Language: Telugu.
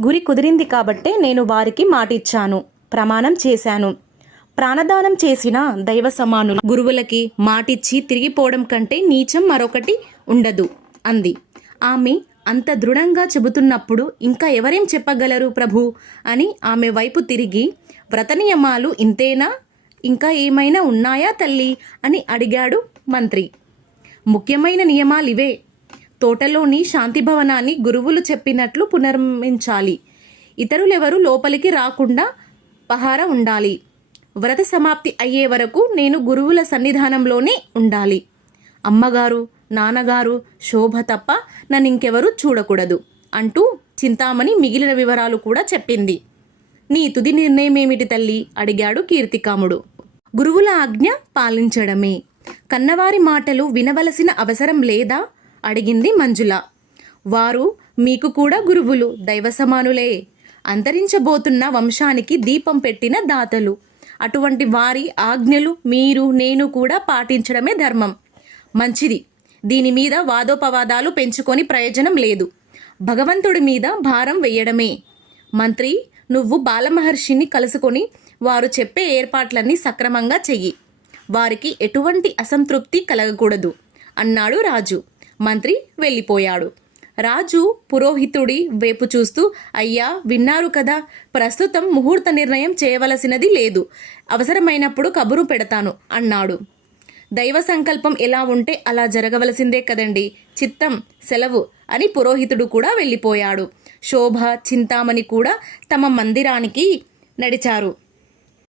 గురి కుదిరింది కాబట్టే నేను వారికి మాటిచ్చాను, ప్రమాణం చేశాను. ప్రాణదానం చేసిన దైవ సమానులు గురువులకి మాటిచ్చి తిరిగిపోవడం కంటే నీచం మరొకటి ఉండదు అంది. ఆమె అంత దృఢంగా చెబుతున్నప్పుడు ఇంకా ఎవరేం చెప్పగలరు ప్రభు అని ఆమె వైపు తిరిగి, వ్రత నియమాలు ఇంతేనా, ఇంకా ఏమైనా ఉన్నాయా తల్లి అని అడిగాడు మంత్రి. ముఖ్యమైన నియమాలివే. తోటలోని శాంతిభవనాన్ని గురువులు చెప్పినట్లు పునర్మించాలి. ఇతరులెవరూ లోపలికి రాకుండా పహారా ఉండాలి. వ్రత సమాప్తి అయ్యే వరకు నేను గురువుల సన్నిధానంలోనే ఉండాలి. అమ్మగారు, నాన్నగారు, శోభ తప్ప నన్నింకెవరూ చూడకూడదు అంటూ చింతామణి మిగిలిన వివరాలు కూడా చెప్పింది. నీ తుది నిర్ణయమేమిటి తల్లి అడిగాడు కీర్తికాముడు. గురువుల ఆజ్ఞ పాలించడమే. కన్నవారి మాటలు వినవలసిన అవసరం లేదా అడిగింది మంజుల. వారు మీకు కూడా గురువులు, దైవ సమానులే. అంతరించబోతున్న వంశానికి దీపం పెట్టిన దాతలు. అటువంటి వారి ఆజ్ఞలు మీరు నేను కూడా పాటించడమే ధర్మం. మంచిది. దీని మీద వాదోపవాదాలు పెంచుకొని ప్రయోజనం లేదు. భగవంతుడి మీద భారం వెయ్యడమే. మంత్రి, నువ్వు బాలమహర్షిని కలుసుకొని వారు చెప్పే ఏర్పాట్లన్నీ సక్రమంగా చెయ్యి. వారికి ఎటువంటి అసంతృప్తి కలగకూడదు అన్నాడు రాజు. మంత్రి వెళ్ళిపోయాడు. రాజు పురోహితుడి వైపు చూస్తూ, అయ్యా విన్నారు కదా, ప్రస్తుతం ముహూర్త నిర్ణయం చేయవలసినది లేదు. అవసరమైనప్పుడు కబురు పెడతాను అన్నాడు. దైవ సంకల్పం ఎలా ఉంటే అలా జరగవలసిందే కదండి. చిత్తం, సెలవు అని పురోహితుడు కూడా వెళ్ళిపోయాడు. శోభ, చింతామణి కూడా తమ మందిరానికి నడిచారు.